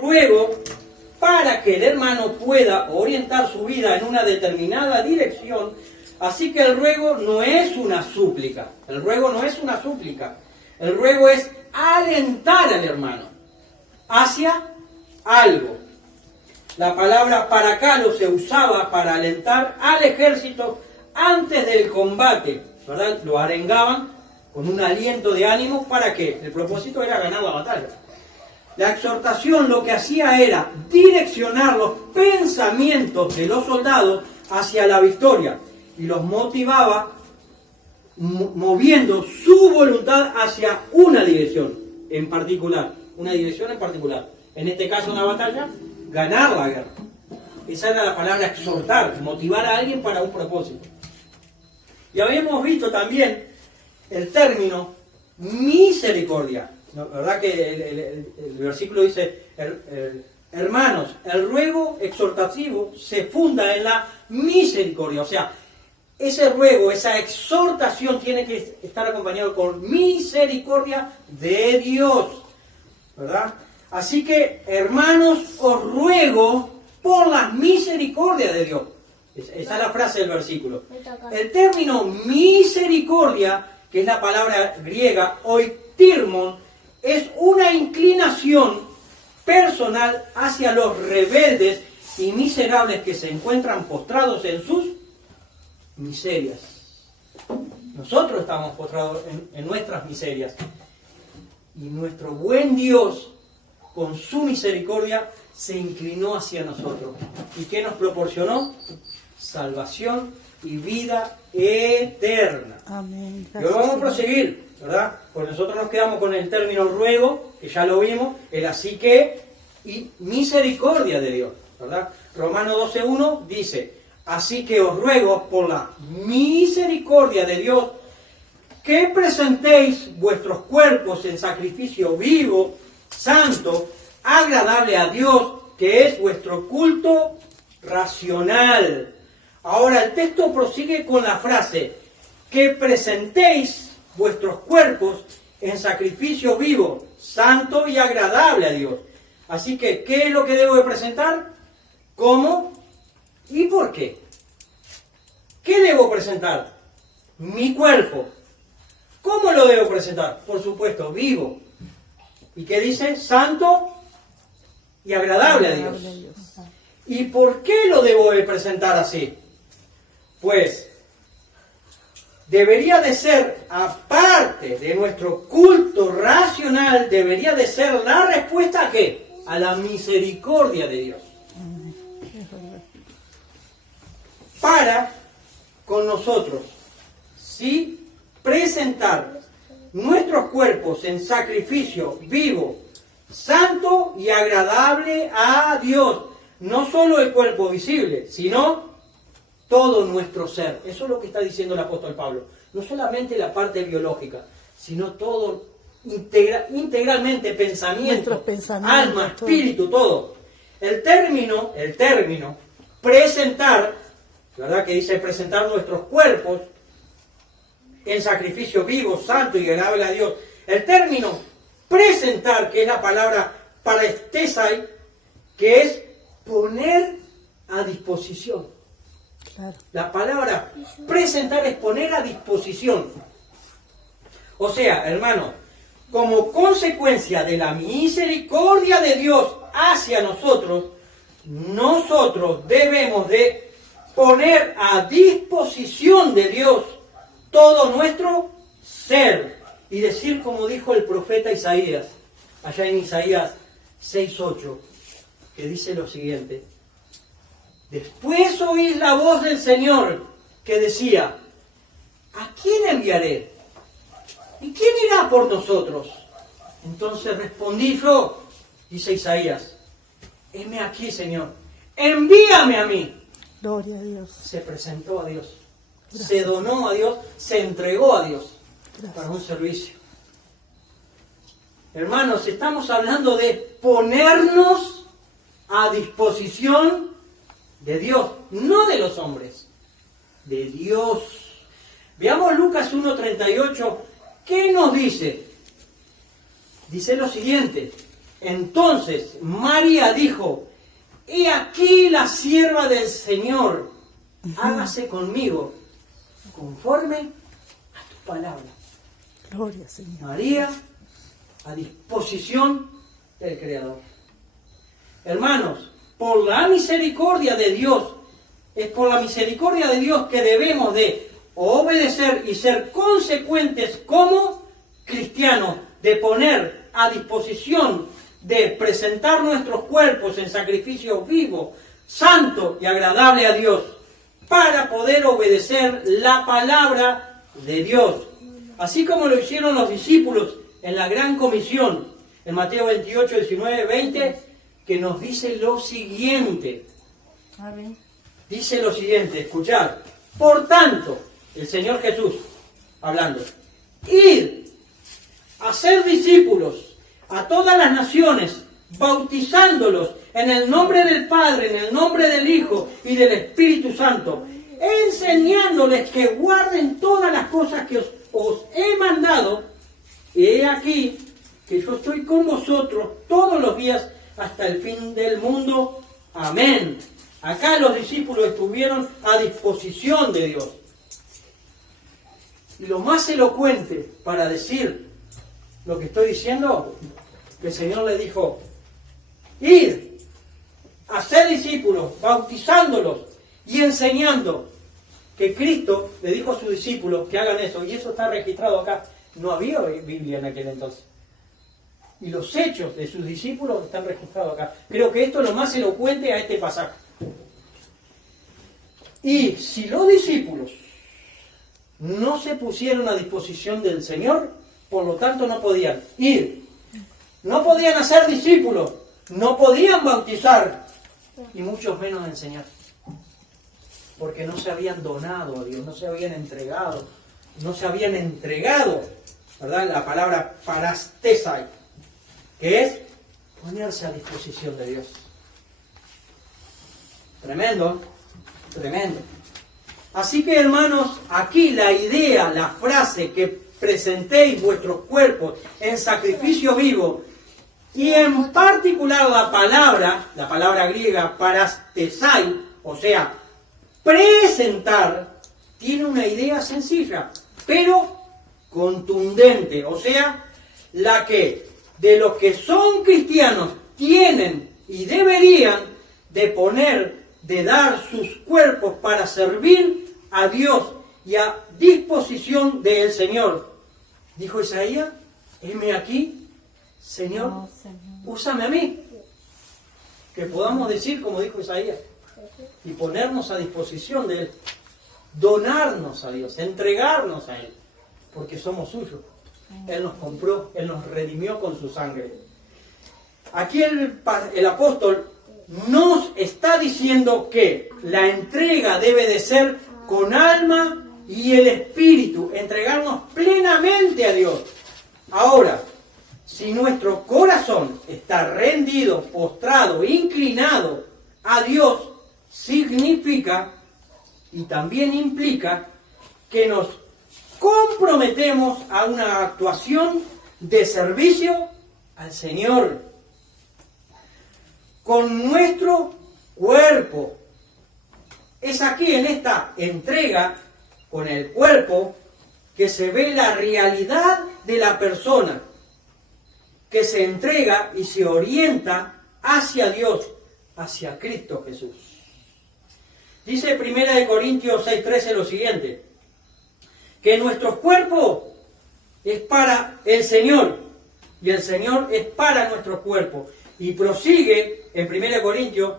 ruego para que el hermano pueda orientar su vida en una determinada dirección. Así que el ruego no es una súplica. El ruego no es una súplica. El ruego es alentar al hermano hacia algo. La palabra paracalo se usaba para alentar al ejército antes del combate, ¿verdad? Lo arengaban con un aliento de ánimo. ¿Para qué? El propósito era ganar la batalla. La exhortación lo que hacía era direccionar los pensamientos de los soldados hacia la victoria y los motivaba moviendo su voluntad hacia una dirección en particular. Una dirección en particular. En este caso, una batalla, ganar la guerra. Esa era la palabra exhortar, motivar a alguien para un propósito. Y habíamos visto también el término misericordia. ¿Verdad que el versículo dice, hermanos, el ruego exhortativo se funda en la misericordia? O sea, ese ruego, esa exhortación tiene que estar acompañado con misericordia de Dios, ¿verdad? Así que, hermanos, os ruego por la misericordia de Dios. Esa es la frase del versículo. El término misericordia, que es la palabra griega oiktirmon, es una inclinación personal hacia los rebeldes y miserables que se encuentran postrados en sus miserias. Nosotros estamos postrados en nuestras miserias. Y nuestro buen Dios, con su misericordia, se inclinó hacia nosotros. ¿Y qué nos proporcionó? Salvación y vida eterna. Amén. Y ahora vamos a proseguir, ¿verdad? Pues nosotros nos quedamos con el término ruego, que ya lo vimos, el así que y misericordia de Dios, ¿verdad? Romanos 12:1 dice, así que os ruego por la misericordia de Dios que presentéis vuestros cuerpos en sacrificio vivo, santo, agradable a Dios, que es vuestro culto racional. Ahora el texto prosigue con la frase, que presentéis vuestros cuerpos en sacrificio vivo, santo y agradable a Dios. Así que, ¿qué es lo que debo de presentar? ¿Cómo? ¿Y por qué? ¿Qué debo presentar? Mi cuerpo. ¿Cómo lo debo presentar? Por supuesto, vivo. ¿Y qué dice? Santo y agradable a Dios. ¿Y por qué lo debo de presentar así? Pues debería de ser, aparte de nuestro culto racional, debería de ser la respuesta ¿a qué? A la misericordia de Dios. Para con nosotros, ¿sí? Presentar nuestros cuerpos en sacrificio vivo, santo y agradable a Dios. No solo el cuerpo visible, sino todo nuestro ser. Eso es lo que está diciendo el apóstol Pablo. No solamente la parte biológica, sino todo integralmente, pensamiento, alma, espíritu, todo. El término, presentar, ¿verdad? Que dice presentar nuestros cuerpos en sacrificio vivo, santo y agradable a Dios. El término presentar, que es la palabra parestesai, que es poner a disposición. Claro. La palabra presentar es poner a disposición. O sea, hermano, como consecuencia de la misericordia de Dios hacia nosotros, nosotros debemos de poner a disposición de Dios todo nuestro ser. Y decir como dijo el profeta Isaías, allá en Isaías 6:8, que dice lo siguiente. Después oís la voz del Señor que decía, ¿a quién enviaré? ¿Y quién irá por nosotros? Entonces respondí yo, dice Isaías, heme aquí, Señor, envíame a mí. Gloria a Dios. Se presentó a Dios, Gracias. Se donó a Dios, se entregó a Dios. Gracias. Para un servicio. Hermanos, estamos hablando de ponernos a disposición de Dios, no de los hombres, de Dios. Veamos Lucas 1:38, ¿qué nos dice? Dice lo siguiente, Entonces María dijo: he aquí la sierva del Señor, hágase conmigo conforme a tu palabra. Gloria, Señor. María a disposición del Creador. Hermanos, por la misericordia de Dios, es por la misericordia de Dios que debemos de obedecer y ser consecuentes como cristianos, de poner a disposición, de presentar nuestros cuerpos en sacrificio vivo, santo y agradable a Dios, para poder obedecer la palabra de Dios. Así como lo hicieron los discípulos en la gran comisión, en Mateo 28, 19, 20, que nos dice lo siguiente. Amén. Dice lo siguiente, escuchad. Por tanto, el Señor Jesús, hablando, id a ser discípulos a todas las naciones, bautizándolos en el nombre del Padre, en el nombre del Hijo y del Espíritu Santo, enseñándoles que guarden todas las cosas que os he mandado. Y he aquí que yo estoy con vosotros todos los días hasta el fin del mundo. Amén. Acá los discípulos estuvieron a disposición de Dios. Y lo más elocuente para decir lo que estoy diciendo, que el Señor le dijo: id a ser discípulos, bautizándolos y enseñando. Que Cristo le dijo a sus discípulos que hagan eso, y eso está registrado acá. No había Biblia en aquel entonces. Y los hechos de sus discípulos están registrados acá. Creo que esto es lo más elocuente a este pasaje. Y si los discípulos no se pusieron a disposición del Señor, por lo tanto no podían ir, no podían hacer discípulos, no podían bautizar, y mucho menos enseñar. Porque no se habían donado a Dios, no se habían entregado, ¿verdad? La palabra parastesai, que es ponerse a disposición de Dios. Tremendo, tremendo. Así que, hermanos, aquí la idea, la frase, que presentéis vuestros cuerpos en sacrificio vivo, y en particular la palabra griega parastesai, o sea, presentar, tiene una idea sencilla, pero contundente, o sea, la que de los que son cristianos tienen y deberían de poner, de dar sus cuerpos para servir a Dios y a disposición del Señor. Dijo Isaías: heme aquí, Señor, úsame a mí. Que podamos decir como dijo Isaías, y ponernos a disposición de Él, donarnos a Dios, entregarnos a Él, porque somos suyos. Él nos compró, Él nos redimió con su sangre. Aquí el apóstol nos está diciendo que la entrega debe de ser con alma y el espíritu, entregarnos plenamente a Dios. Ahora, si nuestro corazón está rendido, postrado, inclinado a Dios, significa y también implica que nos comprometemos a una actuación de servicio al Señor con nuestro cuerpo. Es aquí, en esta entrega con el cuerpo, que se ve la realidad de la persona que se entrega y se orienta hacia Dios, hacia Cristo Jesús. Dice 1 Corintios 6:13 lo siguiente: que nuestro cuerpo es para el Señor y el Señor es para nuestro cuerpo. Y prosigue en 1 Corintios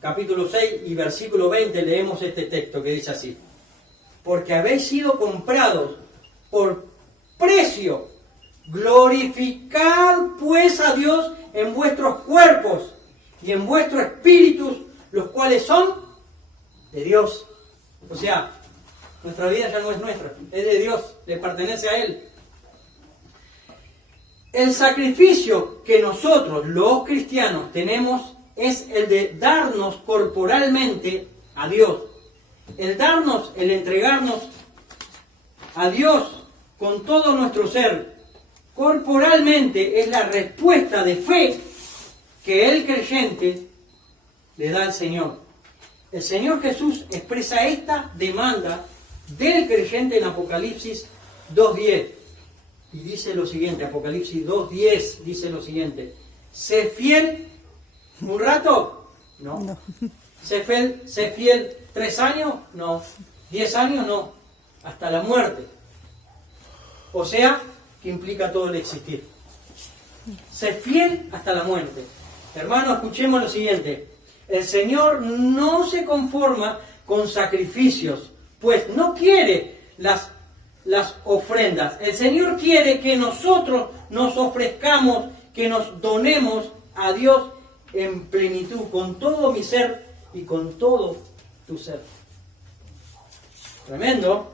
capítulo 6 y versículo 20, leemos este texto que dice así: porque habéis sido comprados por precio, glorificad pues a Dios en vuestros cuerpos y en vuestros espíritus, los cuales son de Dios. O sea, nuestra vida ya no es nuestra, es de Dios, le pertenece a Él. El sacrificio que nosotros, los cristianos, tenemos es el de darnos corporalmente a Dios. El darnos, el entregarnos a Dios con todo nuestro ser corporalmente es la respuesta de fe que el creyente le da al Señor. El Señor Jesús expresa esta demanda del creyente en Apocalipsis 2.10. Y dice lo siguiente, Apocalipsis 2.10 dice lo siguiente: sé fiel un rato, no. Sé fiel 3 años, no. 10 años, no. Hasta la muerte. O sea, que implica todo el existir. Sé fiel hasta la muerte. Hermanos, escuchemos lo siguiente. El Señor no se conforma con sacrificios, pues no quiere las ofrendas. El Señor quiere que nosotros nos ofrezcamos, que nos donemos a Dios en plenitud, con todo mi ser y con todo tu ser. Tremendo.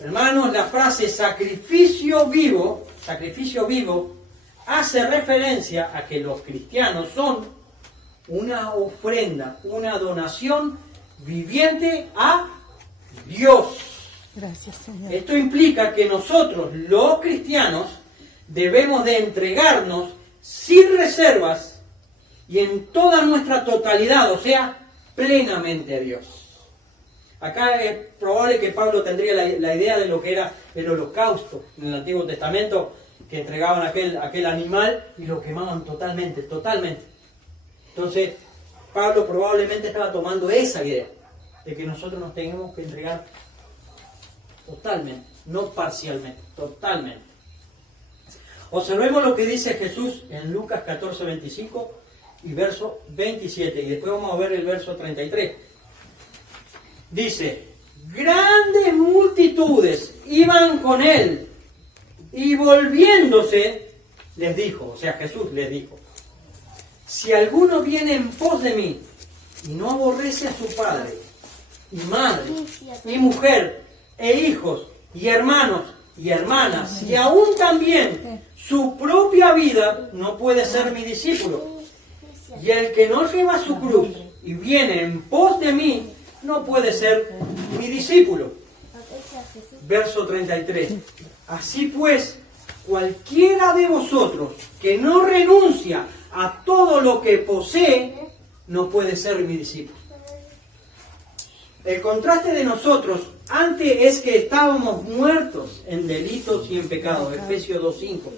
Hermanos, la frase sacrificio vivo, hace referencia a que los cristianos son una ofrenda, una donación viviente a Dios. Gracias, Señor. Esto implica que nosotros, los cristianos, debemos de entregarnos sin reservas y en toda nuestra totalidad, o sea, plenamente a Dios. Acá es probable que Pablo tendría la idea de lo que era el holocausto en el Antiguo Testamento, que entregaban aquel animal y lo quemaban totalmente. Entonces, Pablo probablemente estaba tomando esa idea, de que nosotros nos tenemos que entregar totalmente, no parcialmente, totalmente. Observemos lo que dice Jesús en Lucas 14:25 y verso 27, y después vamos a ver el verso 33. Dice: grandes multitudes iban con él, y volviéndose les dijo, o sea, Jesús les dijo: si alguno viene en pos de mí y no aborrece a su padre y madre y mujer e hijos y hermanos y hermanas y aún también su propia vida, no puede ser mi discípulo. Y el que no lleva su cruz y viene en pos de mí, no puede ser mi discípulo. Verso 33. Así pues, cualquiera de vosotros que no renuncia a todo lo que posee, no puede ser mi discípulo. El contraste de nosotros antes es que estábamos muertos en delitos y en pecados, Efesios 2:5.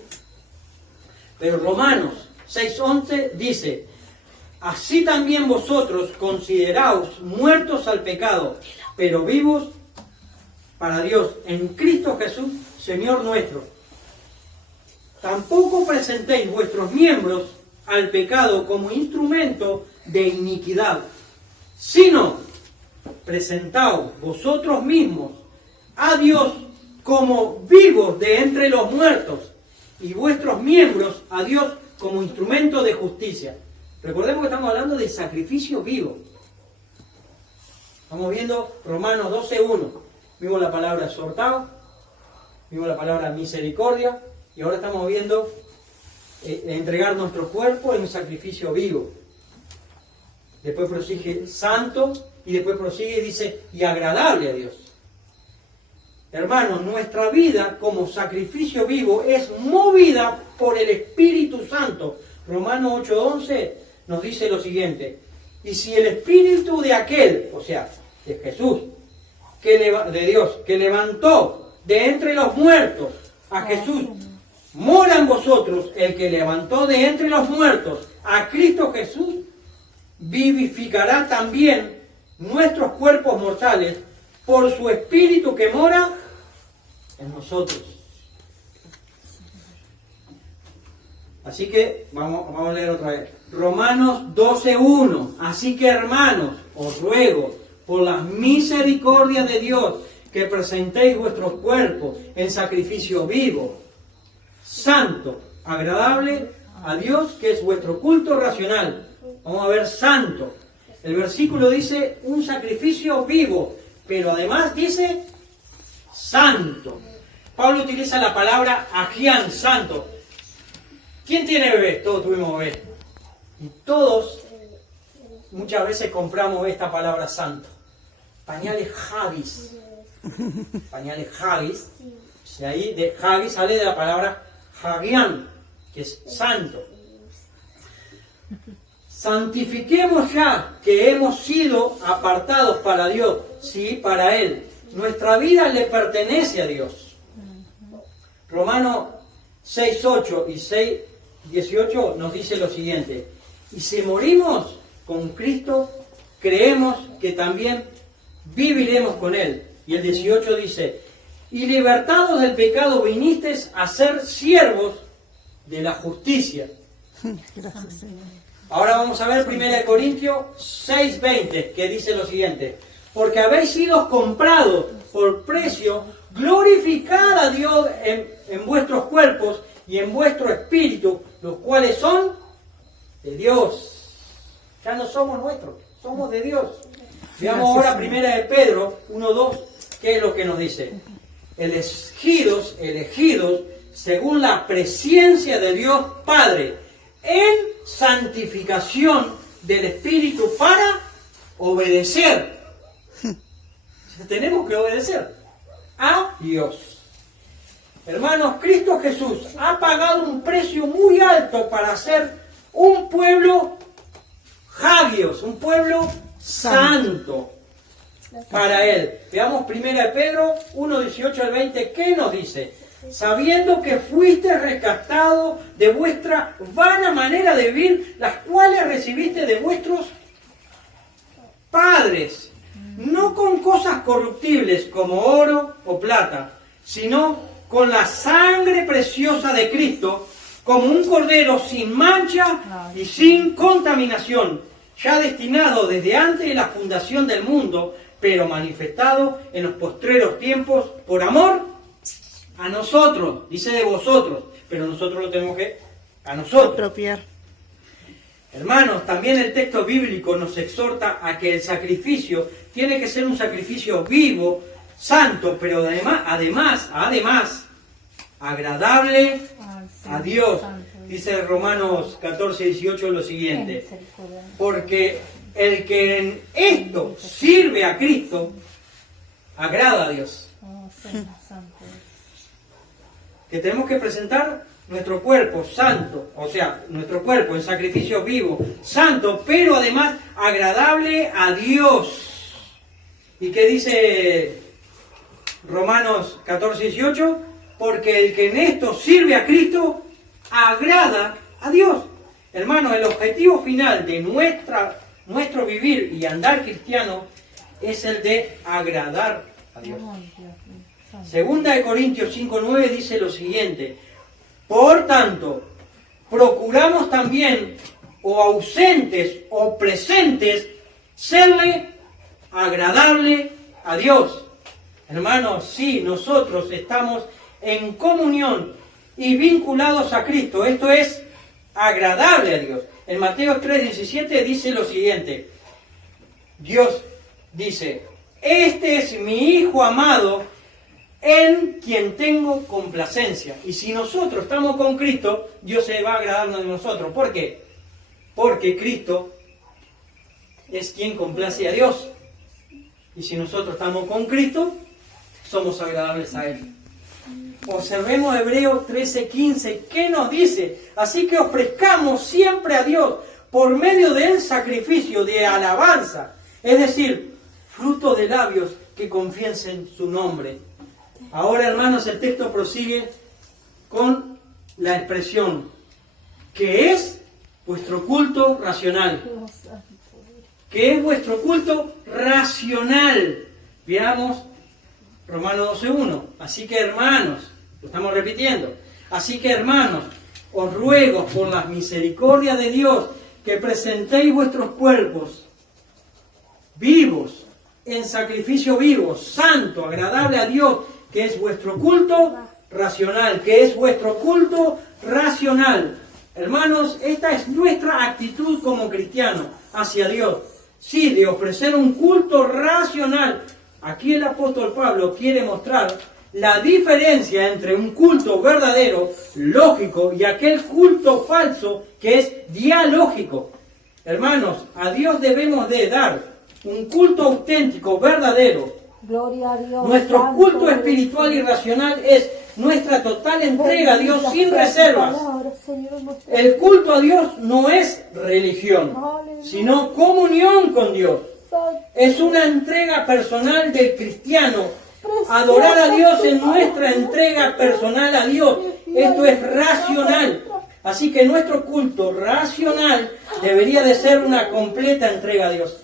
Pero Romanos 6:11 dice: así también vosotros consideraos muertos al pecado, pero vivos para Dios en Cristo Jesús, Señor nuestro. Tampoco presentéis vuestros miembros al pecado como instrumento de iniquidad, sino presentaos vosotros mismos a Dios como vivos de entre los muertos, y vuestros miembros a Dios como instrumento de justicia. Recordemos que estamos hablando de sacrificio vivo. Estamos viendo Romanos 12:1. Vimos la palabra exhortado, vimos la palabra misericordia, y ahora estamos viendo entregar nuestro cuerpo en un sacrificio vivo. Después prosigue santo, y después prosigue y dice, y agradable a Dios. Hermanos, nuestra vida como sacrificio vivo es movida por el Espíritu Santo. Romanos 8:11 nos dice lo siguiente: y si el Espíritu de aquel, o sea, de Jesús, de Dios, que levantó de entre los muertos a Jesús, mora en vosotros, el que levantó de entre los muertos a Cristo Jesús, vivificará también nuestros cuerpos mortales por su Espíritu que mora en nosotros. Así que vamos a leer otra vez. Romanos 12:1. Así que, hermanos, os ruego por las misericordias de Dios que presentéis vuestros cuerpos en sacrificio vivo, santo, agradable a Dios, que es vuestro culto racional. Vamos a ver santo. El versículo dice un sacrificio vivo, pero además dice santo. Pablo utiliza la palabra agian, santo. ¿Quién tiene bebé? Todos tuvimos bebé. Y todos muchas veces compramos esta palabra santo. Pañales Javis. Pañales Javis. Y ahí de Javis sale de la palabra Hagian, que es santo. Santifiquemos ya que hemos sido apartados para Dios, sí, para Él. Nuestra vida le pertenece a Dios. Romanos 6:8 y 6:18 nos dice lo siguiente: y si morimos con Cristo, creemos que también viviremos con Él. Y el 18 dice: y libertados del pecado vinisteis a ser siervos de la justicia. Gracias, Señor. Ahora vamos a ver 1 Corintios 6:20, que dice lo siguiente: porque habéis sido comprados por precio, glorificad a Dios en vuestros cuerpos y en vuestro espíritu, los cuales son de Dios. Ya no somos nuestros, somos de Dios. Veamos ahora 1 de Pedro 1:2, ¿qué es lo que nos dice? Elegidos según la presencia de Dios Padre, en santificación del Espíritu para obedecer. Tenemos que obedecer a Dios. Hermanos, Cristo Jesús ha pagado un precio muy alto para ser un pueblo hagios, un pueblo santo para Él. Veamos 1 Pedro 1:18 al 20, ¿qué nos dice? Sabiendo que fuiste rescatado de vuestra vana manera de vivir, las cuales recibiste de vuestros padres, no con cosas corruptibles como oro o plata, sino con la sangre preciosa de Cristo, como un cordero sin mancha y sin contaminación, ya destinado desde antes de la fundación del mundo, pero manifestado en los postreros tiempos por amor a nosotros. Dice de vosotros, pero nosotros lo tenemos que a nosotros apropiar. Hermanos, también el texto bíblico nos exhorta a que el sacrificio tiene que ser un sacrificio vivo, santo, pero además agradable a Dios. Dice Romanos 14:18 lo siguiente: porque el que en esto sirve a Cristo agrada a Dios. Que tenemos que presentar nuestro cuerpo santo, o sea, nuestro cuerpo en sacrificio vivo, santo, pero además agradable a Dios. ¿Y qué dice Romanos 14:18? Porque el que en esto sirve a Cristo agrada a Dios. Hermanos, el objetivo final de nuestro vivir y andar cristiano es el de agradar a Dios. Segunda de Corintios 5:9 dice lo siguiente: por tanto, procuramos también, o ausentes o presentes, serle agradable a Dios. Hermanos, si nosotros estamos en comunión y vinculados a Cristo, esto es agradable a Dios. En Mateo 3:17 dice lo siguiente: Dios dice: este es mi Hijo amado, en quien tengo complacencia. Y si nosotros estamos con Cristo, Dios se va agradando de nosotros. ¿Por qué? Porque Cristo es quien complace a Dios. Y si nosotros estamos con Cristo, somos agradables a Él. Observemos Hebreos 13:15, ¿qué nos dice? Así que ofrezcamos siempre a Dios por medio del sacrificio de alabanza, es decir, fruto de labios que confiesen su nombre. Ahora, hermanos, el texto prosigue con la expresión: que es vuestro culto racional. Que es vuestro culto racional. Veamos Romanos 12:1. Así que, hermanos, lo estamos repitiendo. Así que, hermanos, os ruego por las misericordias de Dios que presentéis vuestros cuerpos vivos, en sacrificio vivo, santo, agradable a Dios, que es vuestro culto racional, que es vuestro culto racional. Hermanos, esta es nuestra actitud como cristianos hacia Dios. Sí, de ofrecer un culto racional. Aquí el apóstol Pablo quiere mostrar la diferencia entre un culto verdadero, lógico, y aquel culto falso que es dialógico. Hermanos, a Dios debemos de dar un culto auténtico, verdadero. Gloria a Dios. Nuestro culto espiritual y racional es nuestra total entrega a Dios sin reservas. El culto a Dios no es religión. sino comunión con Dios. Es una entrega personal del cristiano. Adorar a Dios es nuestra entrega personal a Dios. Esto es racional. Así que nuestro culto racional debería de ser una completa entrega a Dios.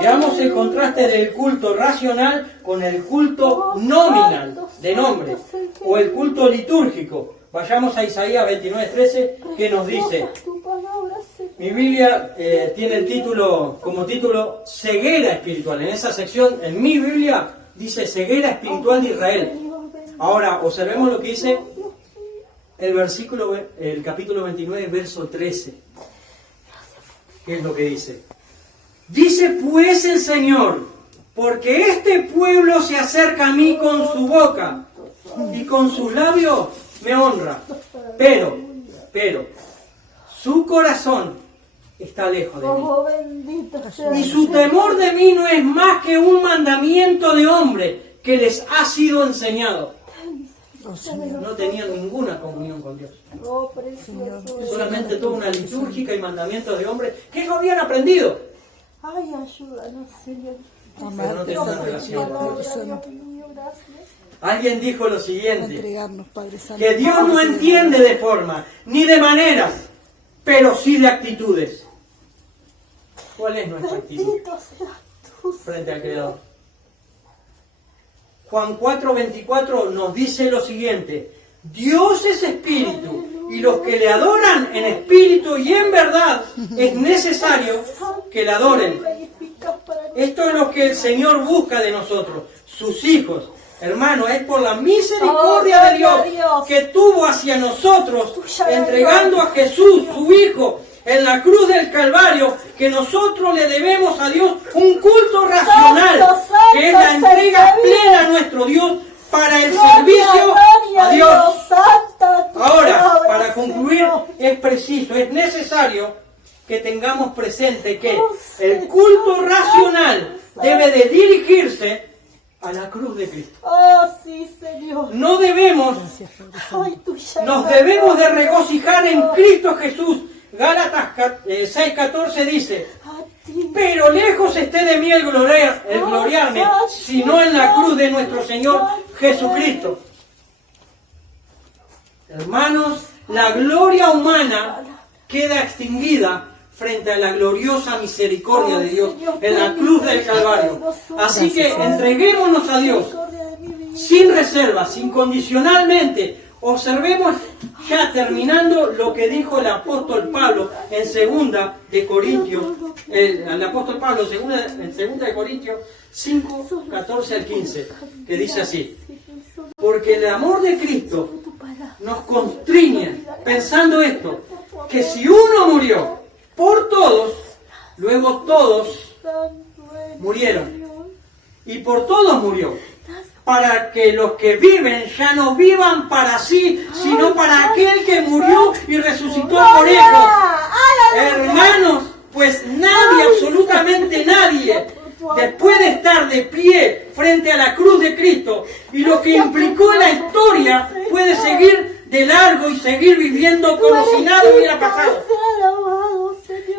Veamos el contraste del culto racional con el culto nominal, de nombre, o el culto litúrgico. Vayamos a Isaías 29:13, que nos dice, mi Biblia tiene el título, como título, ceguera espiritual. En esa sección, en mi Biblia, dice ceguera espiritual de Israel. Ahora, observemos lo que dice el capítulo 29, verso 13. ¿Qué es lo que dice? Dice pues el Señor, porque este pueblo se acerca a mí con su boca y con sus labios me honra, pero, su corazón está lejos de mí. Y su temor de mí no es más que un mandamiento de hombre que les ha sido enseñado. No tenían ninguna comunión con Dios. Solamente toda una litúrgica y mandamientos de hombre que ellos habían aprendido. Ay, ayúdanos, Señor. Pero no tenían una relación con Dios. Gracias. Alguien dijo lo siguiente, Entregarnos, Padre Santo. que Dios no entiende de forma, ni de maneras, pero sí de actitudes. ¿Cuál es nuestra actitud Bendito seas tú, frente al Creador? Juan 4:24 nos dice lo siguiente, Dios es espíritu, y los que le adoran en espíritu y en verdad es necesario que le adoren. Esto es lo que el Señor busca de nosotros, sus hijos. Hermano, es por la misericordia de Dios que tuvo hacia nosotros, entregando a Jesús, su Hijo, en la cruz del Calvario, que nosotros le debemos a Dios un culto racional, que es la entrega plena a nuestro Dios para el servicio a Dios. Ahora, para concluir, es preciso, es necesario que tengamos presente que el culto racional debe de dirigirse a la cruz de Cristo. Oh, sí, Señor. No debemos, Ay, tu nos debemos de regocijar en Cristo Jesús. Gálatas 6:14 dice, A ti. pero lejos esté de mí el gloriarme, sino en la cruz de nuestro Señor Jesucristo. Hermanos, la gloria humana queda extinguida frente a la gloriosa misericordia de Dios en la cruz del Calvario. Así que entreguémonos a Dios sin reservas, incondicionalmente. Observemos ya terminando lo que dijo el apóstol Pablo en 2 de Corintios, el apóstol Pablo en 2 de Corintios 5, 14 al 15, que dice así, porque el amor de Cristo nos constriñe pensando esto, que si uno murió por todos, luego todos murieron, y por todos murió, para que los que viven ya no vivan para sí, sino para aquel que murió y resucitó por ellos. Hermanos, pues nadie, absolutamente nadie, después de estar de pie frente a la cruz de Cristo y lo que implicó la historia, puede seguir de largo y seguir viviendo como si nada hubiera pasado.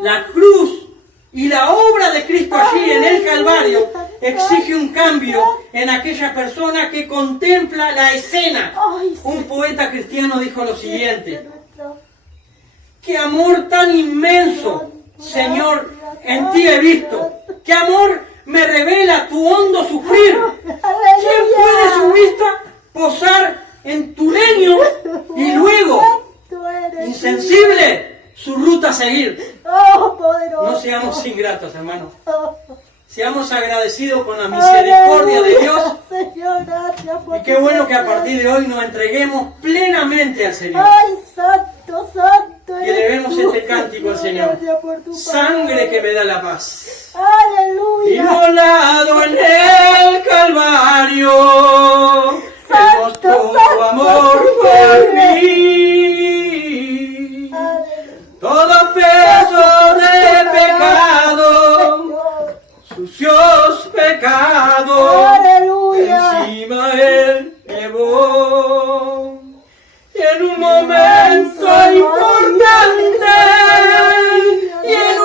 La cruz y la obra de Cristo allí en el Calvario exige un cambio en aquella persona que contempla la escena. Un poeta cristiano dijo lo siguiente, qué amor tan inmenso, Señor, en ti he visto, qué amor me revela tu hondo sufrir. ¿Quién puede su vista posar en tu leño y luego, insensible, su ruta seguir? No seamos ingratos, hermanos. Seamos agradecidos con la misericordia de Dios. Y qué bueno que a partir de hoy nos entreguemos plenamente al Señor. Que debemos este cántico al Señor. Sangre que me da la paz. Inmolado en el Calvario, Él mostró tu amor por mí. Todo peso de pecado, sucios pecados, encima Él llevó. Y en un momento importante, y en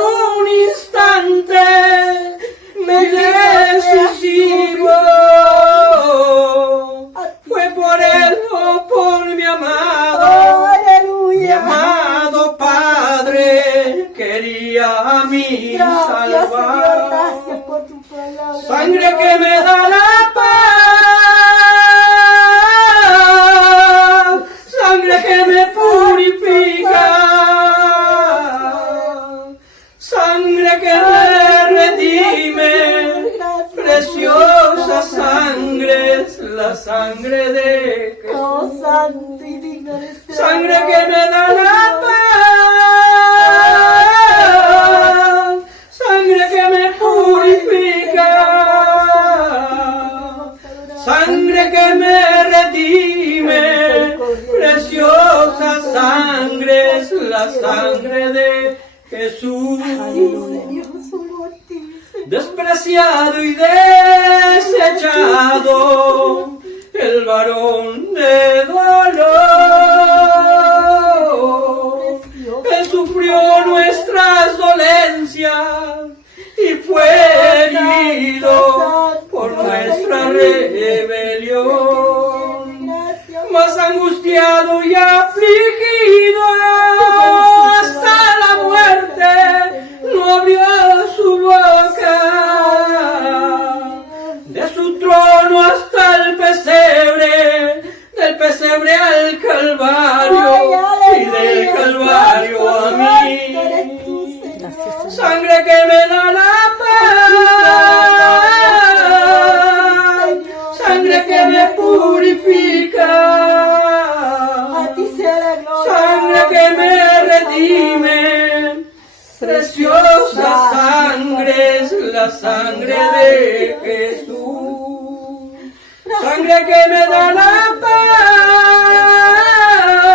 vía a mi Gracias, Señor, Salvador. gracias por tu palabra. Sangre que me da la paz, sangre que me purifica, sangre que me redime, preciosa sangre es la sangre de Jesús. Oh, santo y digno de ser Sangre que me da la paz, sangre que me purifica, sangre que me redime, preciosa sangre es la sangre de Jesús. Sí, Señor, solo a ti, Señor. Despreciado y desechado, el varón de dolor. Él sufrió nuestras dolencias y fue herido por nuestra rebelión. Más angustiado y afligido hasta la muerte, no abrió su boca. De su trono hasta el pesebre, del pesebre al Calvario y del Calvario a mí. Sangre que me da la paz, sangre que me purifica, A ti sea la gloria. sangre que me redime, preciosa sangre es la sangre de Jesús. Sangre que me da la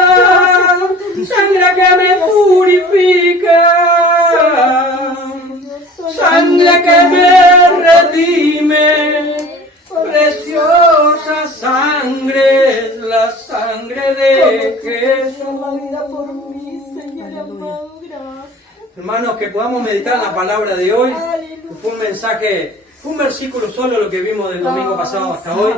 paz, sangre que me purifica, sangre que me redime, preciosa sangre es la sangre de Jesús. La vida por mí, Señor amado, gracias. Hermanos, que podamos meditar en la palabra de hoy. Aleluya. Fue un mensaje, fue un versículo solo lo que vimos del domingo pasado hasta hoy,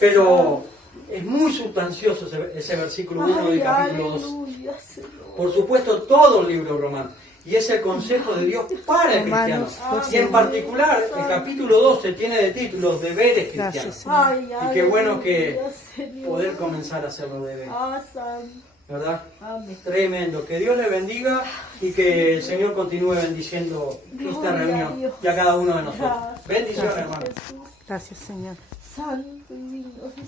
pero es muy sustancioso ese versículo 1 del capítulo 2. Aleluya, Señor. Por supuesto, todo el libro romano. Y es el consejo de Dios para el cristiano. Y en particular, el capítulo 12 tiene de título Deberes cristianos. Gracias, Señor. Ay, Y qué bueno que aleluya, Señor. poder comenzar a hacer los deberes. Ah, santo. ¿Verdad? Amén. Tremendo. Que Dios le bendiga y que el Señor continúe bendiciendo esta Gloria a reunión Dios. y a cada uno de nosotros. Gracias. Bendiciones, hermanos. Jesús, Gracias, Señor. santo y digno de ser.